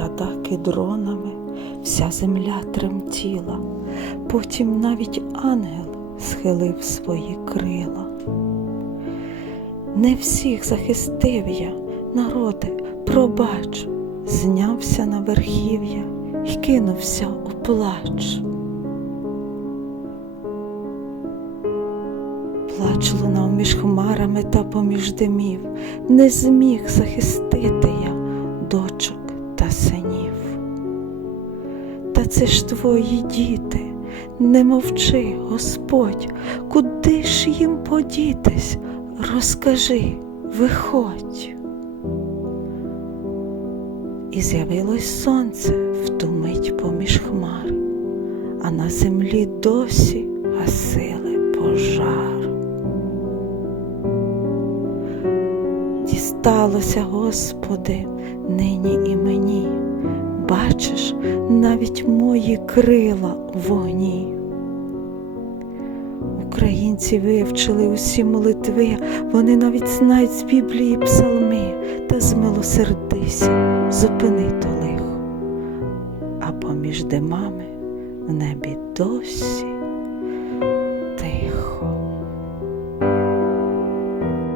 від атаки дронами вся земля тремтіла, потім навіть ангел схилив свої крила. Не всіх захистив я, народи, пробач, знявся на верхів'я і кинувся у плач. Плач лунав між хмарами та поміж димів, не зміг захистити це ж твої діти, не мовчи, Господь, куди ж їм подітись? Розкажи, виходь. І з'явилось сонце в ту мить поміж хмар, а на землі досі гасили пожар. Дісталося, Господи, нині і мені, бачиш, навіть мої крила в вогні. Українці вивчили усі молитви, вони навіть знають з Біблії псалми, та змилосердися, зупини то лихо, а поміж димами в небі досі